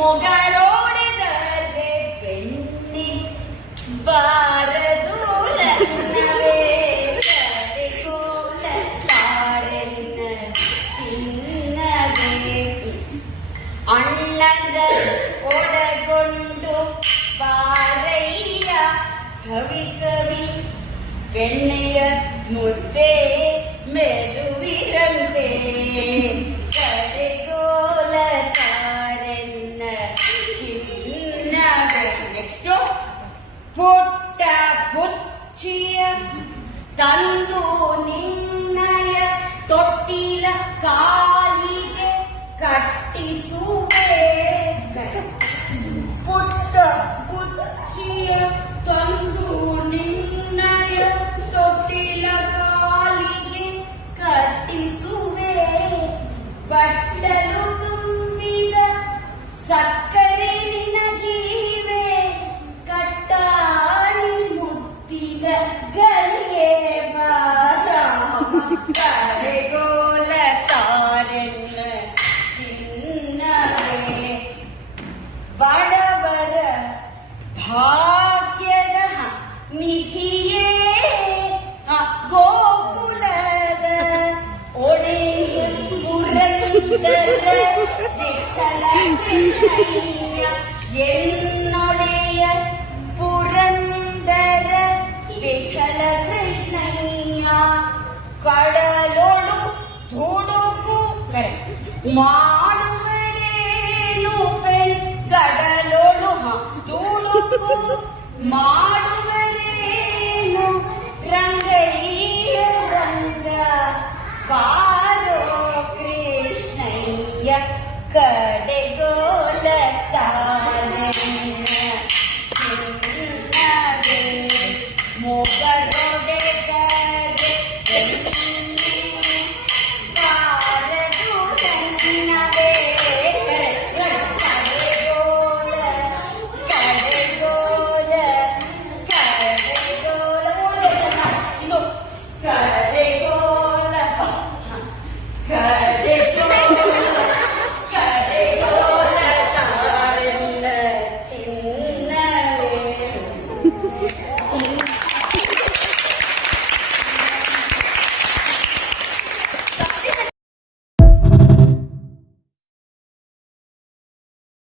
ಮೊಗರೋಡೆದರೆ ಬೆಣ್ಣೆ ಬಾರದೂರನ್ನವೇ ಕಡೆಗೋಲ ಕಾರೆನ್ನ ಚಿನ್ನಬೇಕು ಅಣ್ಣದ ಒಡಗೊಂಡು ಪಾರಯ್ಯ ಸವಿ ಸವಿ ಬೆಣ್ಣೆಯ ಮುದ್ದೆ ಮೆರುವಿರಂತೆ ಕಡೆಗೋಲ ಕಾರೆನ್ನ ಚಿನ್ನವೇ. ನೆಕ್ಸ್ಟ್ ಪುಟ್ಟ ಬುಚ್ಚಿಯ ತಂದು ನಿನ್ನಯ ತೊಟ್ಟಿಲ ಕಾಲಿಗೆ ಕಟ್ಟಿಸುವೆ. ಪುಟ್ಟ ಬುಚ್ಚಿಯ ತಂದು ನಿನ್ನಯ ತೊಟ್ಟಿಲ ಕಾಲಿಗೆ ಕಟ್ಟಿಸುವೆ. ಬಟ್ಟಲು ತುಂಬಿದ ಸಕ್ಕರೆ ನಿನಗೀವೆ ಕಟ್ಟಾಣಿ ಮುತ್ತಿನ ಗಳಿಯೇ ಬಾರ ಕಡೆಗೋಲ ಕಾರೆನ್ನ ಚಿನ್ನವೇ. ಬಡವರ ಭಾಗ್ಯದ ನಿಧಿಯೇ ಗೋಕುಲದ ಒಡೆಯ ಪುರಂದರ ವಿಠಲ ಕೃಷ್ಣಯ್ಯ ಎನ್ನೊಡೆಯ ಪುರಂದರ ವಿಠಲ ಕೃಷ್ಣಯ್ಯ. ಕಡಲೊಳು ದುಡುಕು ಮಾಡುವರೇನು ಗಡಲೊಳು ದುಡುಕು ಮಾಡುವರೇನು ರಂಗಯ್ಯ ರಂಗ ಬಾರೋ ಕೃಷ್ಣಯ್ಯ ಕಡೆಗೋಲ ತಾರಣ್ಯ ಚಿನ್ನವೇ ಮೊಗ